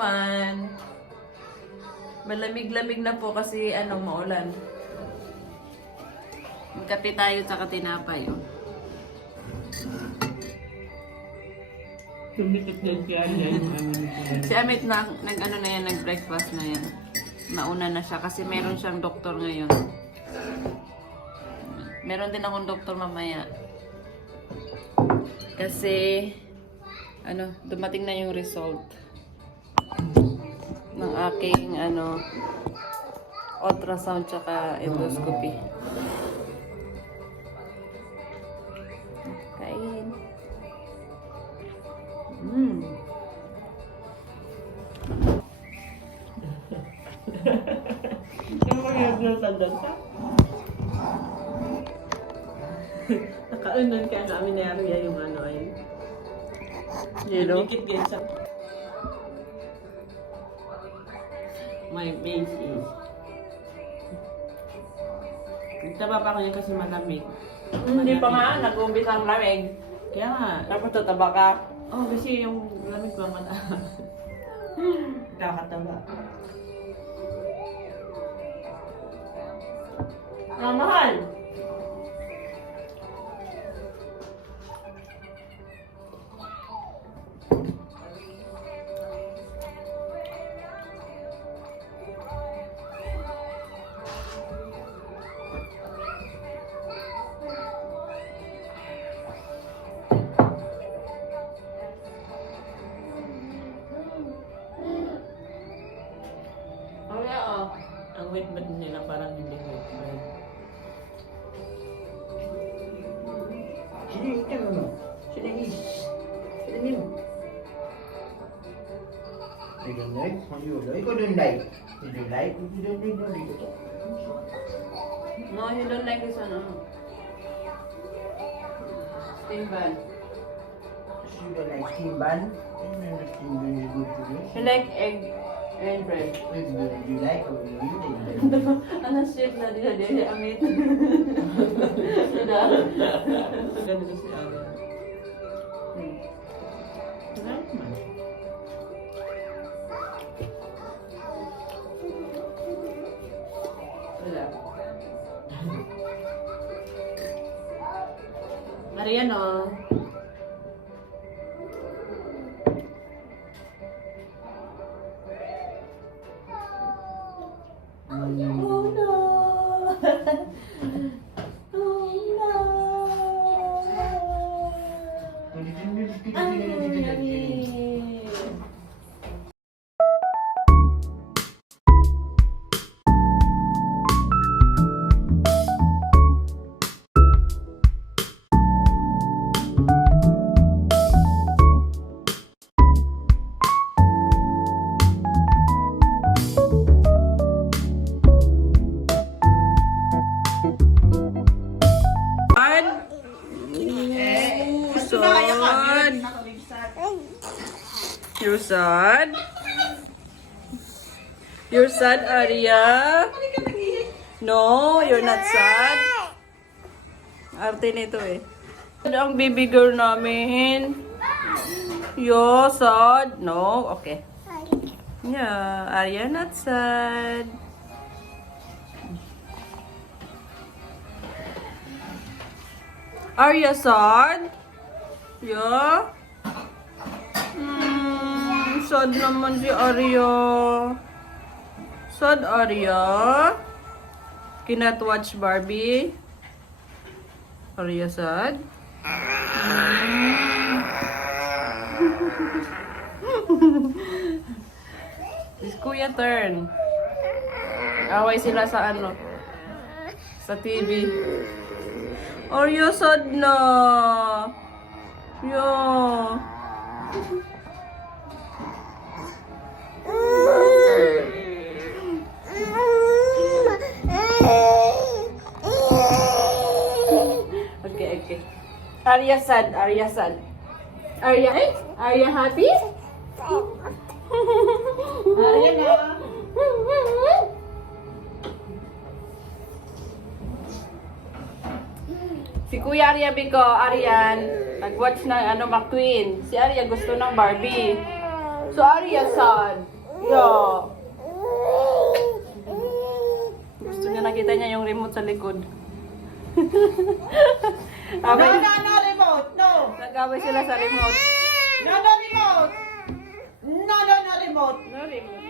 everyone! Malamig-lamig na po kasi anong maulan. Magkape tayo sa tinapay. Oh. Din ano. Si Amit na, nag ano na yan, nag-breakfast na yan. Mauna na siya kasi meron siyang doktor ngayon. Meron din akong doktor mamaya. Kasi, ano, dumating na yung result ng aking, ano, ultrasound tsaka endoscopy. Kain. Mm. Yung mga naglalagdag ka. Nakaunan kaya namin na yung ano ay. Yellow? Dikit din sa... My face is... Nagtaba pa ako niya kasi malamig. Hindi pa nga, nag-umbis ang lamig. Kaya nga. Tapos tataba ka. Oh, kasi yung lamig pa man. Kakataba. Ah, Sini kan ano? Sini is. Sini min. You don't like? You don't like? You don't like? You don't like? You don't like? You don't like? No, you don't like this one, oh. Steam bun. You don't like steam bun? You know steam bun and bread. Wait, do you like or you like? ano shape na dia dia amit. Sudah. Ganito si. Hmm. Sarap man. Wala. Mariano. Sad? You're sad, Arya? No, you're not sad. Arte nito eh. Sad ang baby girl namin. Yo, sad? No? Okay. Yeah, Arya not sad. Arya sad? Yeah? Sad naman si Arya. Sad Arya? Cannot watch Barbie? Arya sad? This kuya turn. Away sila sa ano? Sa TV. Arya sad na. Yeah. Okay. Arya sad, Arya sad. Arya, eh? Arya happy? Arya na. Si Kuya Arya Biko, Arian, nag-watch ng ano, McQueen. Si Arya gusto ng Barbie. So, To Arya-san. Yeah. Gusto niya nakita niya yung remote sa likod. No, no, no, remote. No. nag-away sila sa remote. No, no, remote. No, no, no, remote. No remote.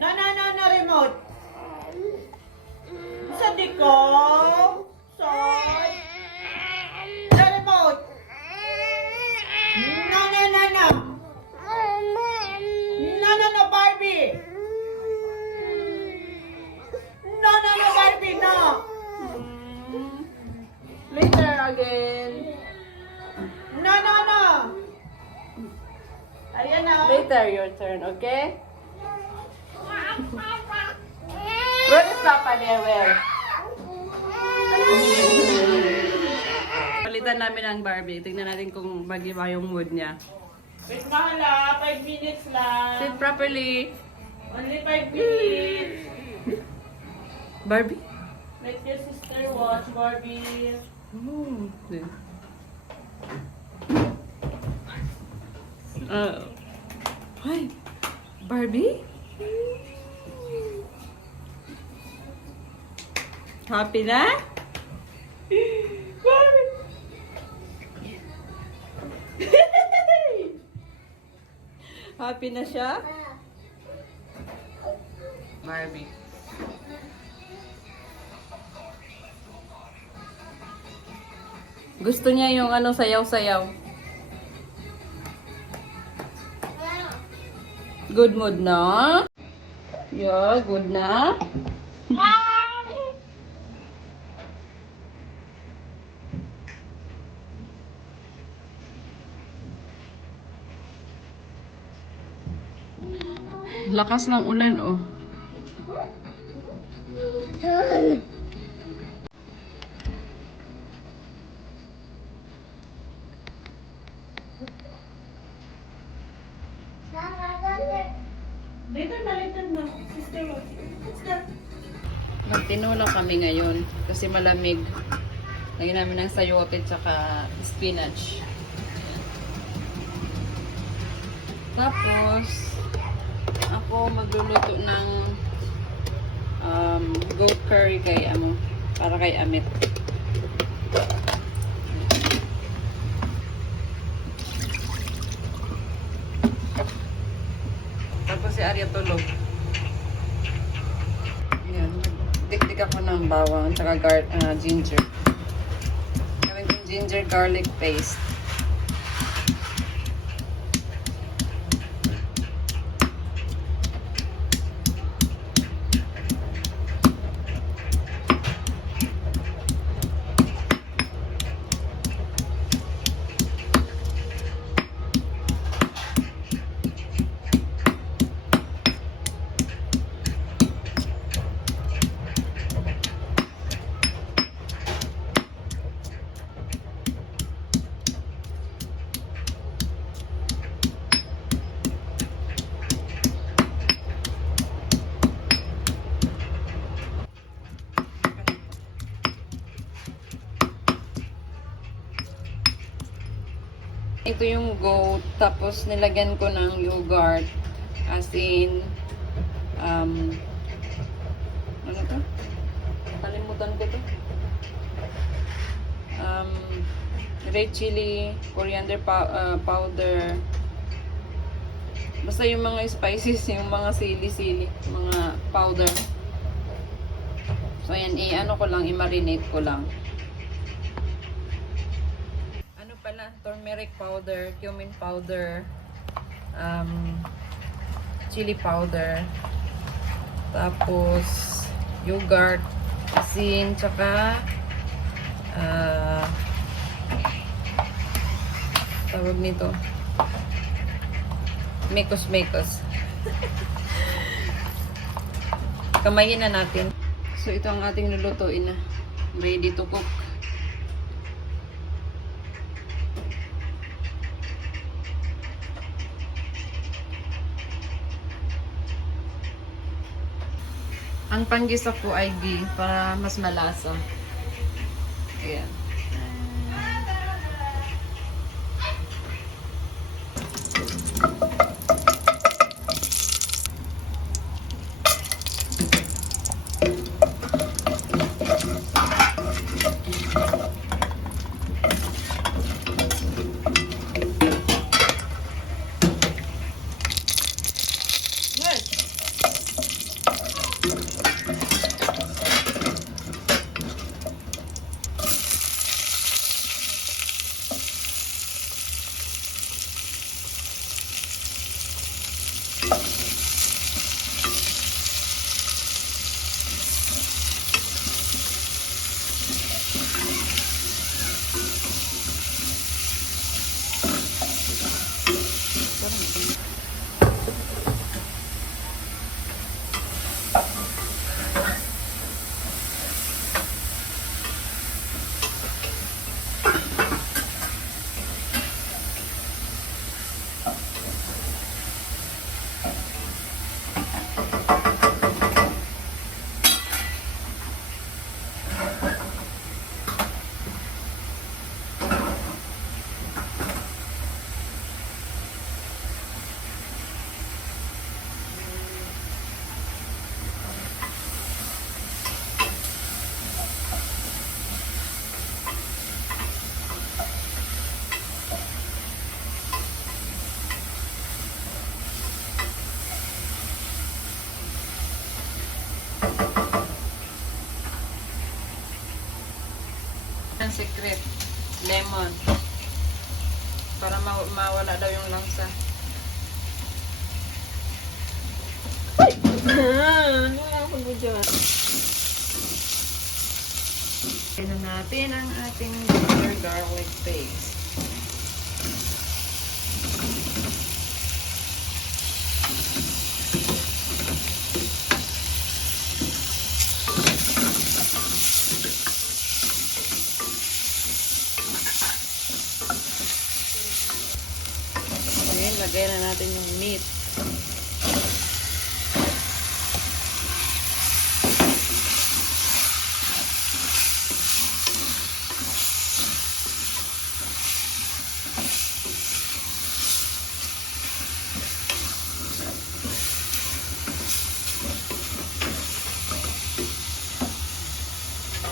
No, no, no, no, remote. Niya. Wait, mahala. Five minutes lang. Sit properly. Only five minutes. Barbie? Let your sister watch, Barbie. Oh. Uh, hi. Barbie? Happy na? Barbie! Happy na siya? Barbie. Gusto niya yung ano sayaw-sayaw. Good mood na? Yeah, good na? Lakas ng ulan, oh. Later na, later na. Sister watch. What's that? Magtinola kami ngayon kasi malamig. Lagyan namin ng sayote tsaka spinach. Tapos, ako magluluto ng um, goat curry kay amo para kay Amit. Tapos si Arya tulog. Yan. Dikdik ako ng bawang at gar- ah, ginger. Gawin ginger garlic paste. Ito yung goat, tapos nilagyan ko ng yogurt, asin, um, ano to? Kalimutan ko to. Um, red chili, coriander uh, powder, basta yung mga spices, yung mga sili-sili, mga powder. So, yan, i-ano ko lang, i-marinate ko lang. Ano pala, turmeric powder, cumin powder, um, chili powder, tapos yogurt, asin, tsaka ah tawag nito. Mekos mekos kamayin na natin. So ito ang ating lulutuin na. Ready to cook Ang panggisa ko ay ghee para mas malasa. Ayan. Secret. Lemon. Para ma- mawala daw yung langsa. ano nga ako mo dyan? Tignan natin ang ating garlic paste. Ayan, lagay na natin yung meat.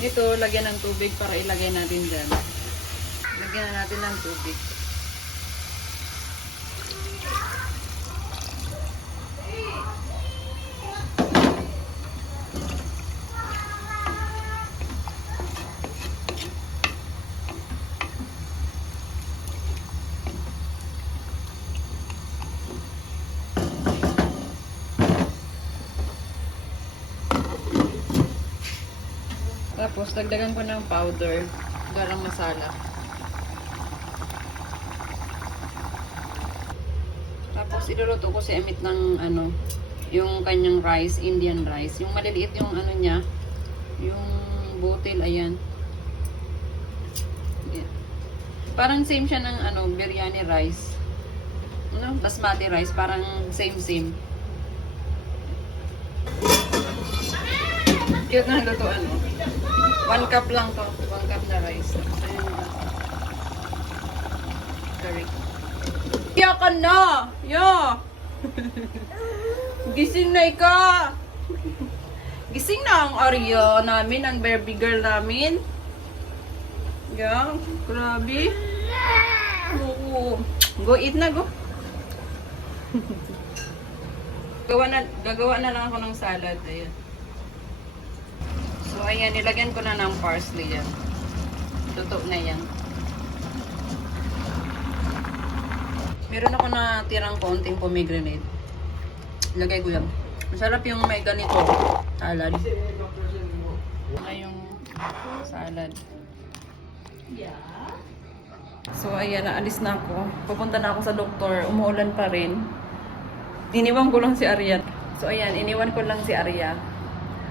Ito, lagyan ng tubig para ilagay natin dyan. Lagyan na natin ng tubig. Tapos, dagdagan ko ng powder, garam masala. Tapos, iluluto ko si Amit ng ano, yung kanyang rice, Indian rice. Yung maliliit yung ano niya, yung butil, ayan. Parang same siya ng ano, biryani rice. Ano? Basmati rice, parang same-same. Cute na lutuan mo. One cup lang to. One cup na rice. Curry. Kaya ka na! Yo! Gising na ika! Gising na ang Arya namin, ang baby girl namin. Yeah, grabe. Oo. Go eat na, go. Gawa na, gagawa na lang ako ng salad. Ayan. So, ayan, nilagyan ko na ng parsley yan. Tuto na yan. Meron ako na tirang konting pomegranate. Lagay ko yan. Masarap yung may ganito. Salad. Ay, yung salad. So, ayan, naalis na ako. Pupunta na ako sa doktor. Umuulan pa rin. Iniwan ko lang si Arya. So, ayan, iniwan ko lang si Arya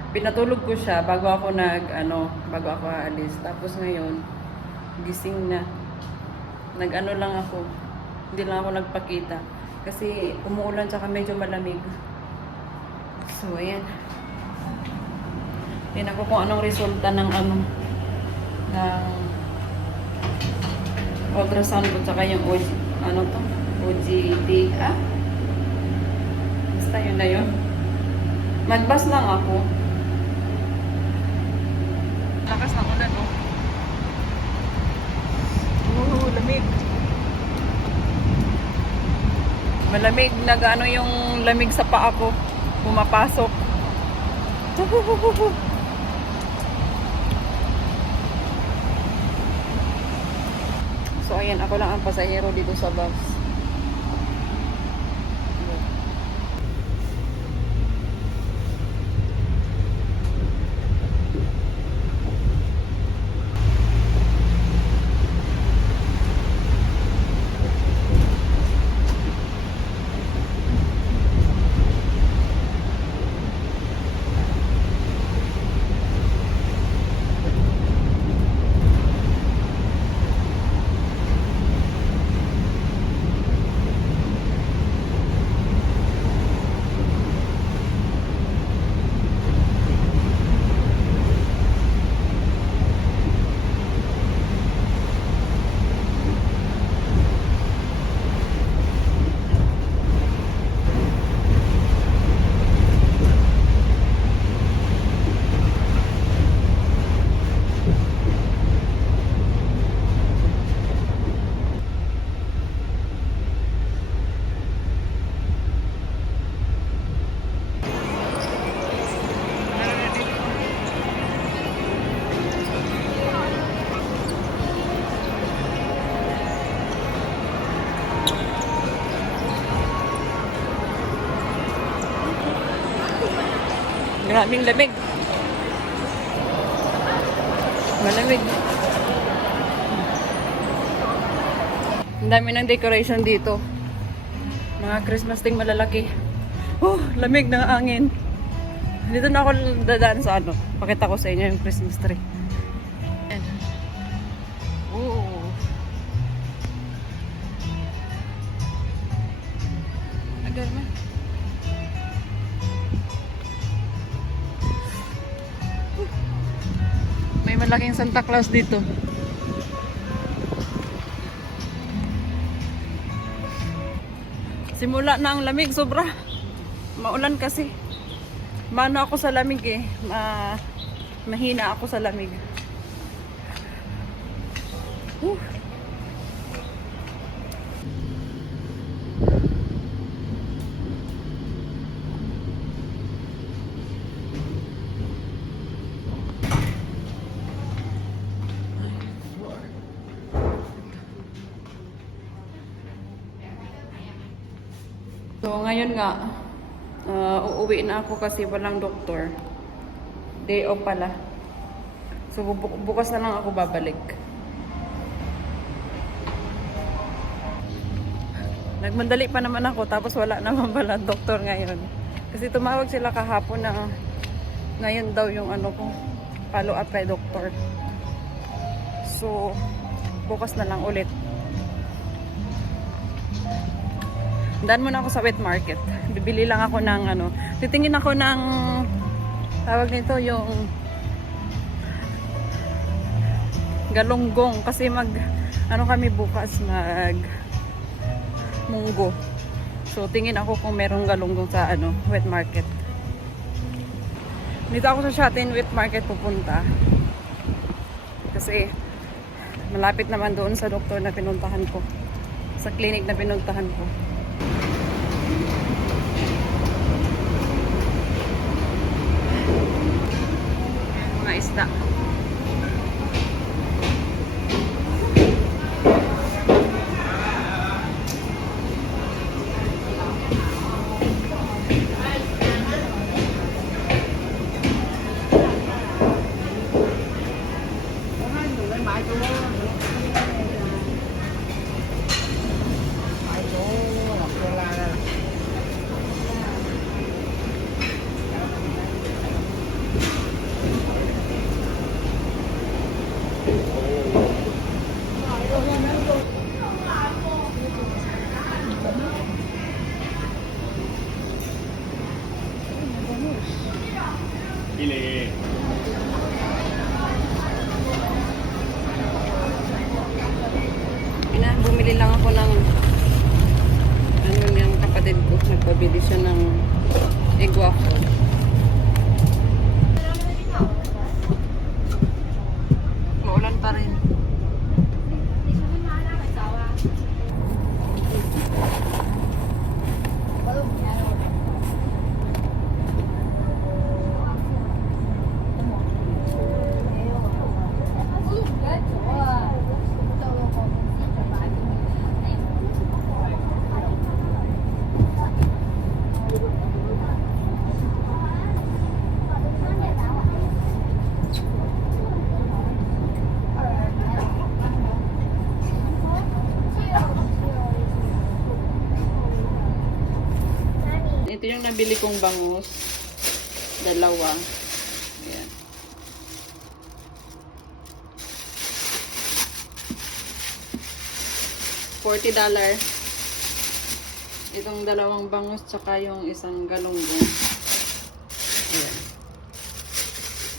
pinatulog ko siya bago ako nag ano bago ako aalis. Tapos ngayon gising na. Nag ano lang ako. Hindi lang ako nagpakita. Kasi umuulan tsaka medyo malamig. So ayan. Tingnan ko kung anong resulta ng ano ng ultrasound ko tsaka yung OG, ano to? OGT ah basta yun na yun. Magbas lang ako Lakas ng ulan, oh. Oo, lamig. Malamig, nag-ano yung lamig sa paa ko. Pumapasok. So, ayan, ako lang ang pasahero dito sa bus. Grabing lamig. Malamig. Ang dami ng decoration dito. Mga Christmas thing malalaki. Oh, lamig ng angin. Dito na ako dadaan sa ano. Pakita ko sa inyo yung Christmas tree. Malaking Santa Claus dito. Simula na ang lamig, sobra. Maulan kasi. Mano ako sa lamig eh. Ma mahina ako sa lamig. Whew. So ngayon nga, uh, uuwi na ako kasi walang doktor. Day off pala. So bu- bukas na lang ako babalik. Nagmandali pa naman ako tapos wala naman pala doktor ngayon. Kasi tumawag sila kahapon na ngayon daw yung ano ko follow up kay doktor. So bukas na lang ulit. Daan muna ako sa wet market. Bibili lang ako ng ano. Titingin ako ng tawag nito yung galonggong kasi mag ano kami bukas mag munggo. So tingin ako kung merong galonggong sa ano wet market. Dito ako sa Shatin wet market pupunta. Kasi malapit naman doon sa doktor na pinuntahan ko. Sa clinic na pinuntahan ko. Mga isda. Ina, bumili lang ako ng ano yung kapatid ko. Nagpabili siya ng egg. Nabili kong bangus. Dalawa. Ayan. Forty dollar. Itong dalawang bangus tsaka yung isang galunggong. Ayan.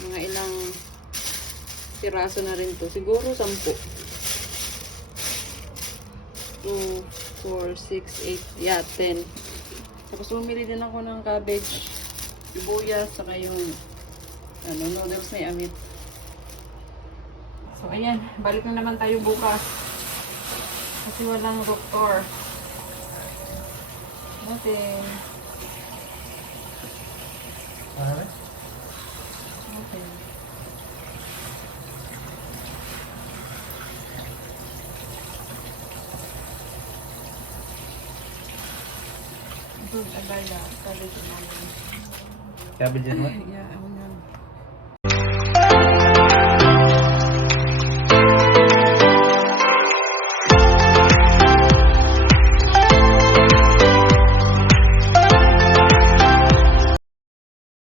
Mga ilang piraso na rin to. Siguro sampu. 2, 4, 6, 8, yeah, 10. Tapos bumili din ako ng cabbage, sibuyas, saka yung ano, noodles na amit. So, ayan. Balik na naman tayo bukas. Kasi walang doktor. Nothing. Nothing. Good, abaya. Sabi ko namin. Cabbage and what? Yeah,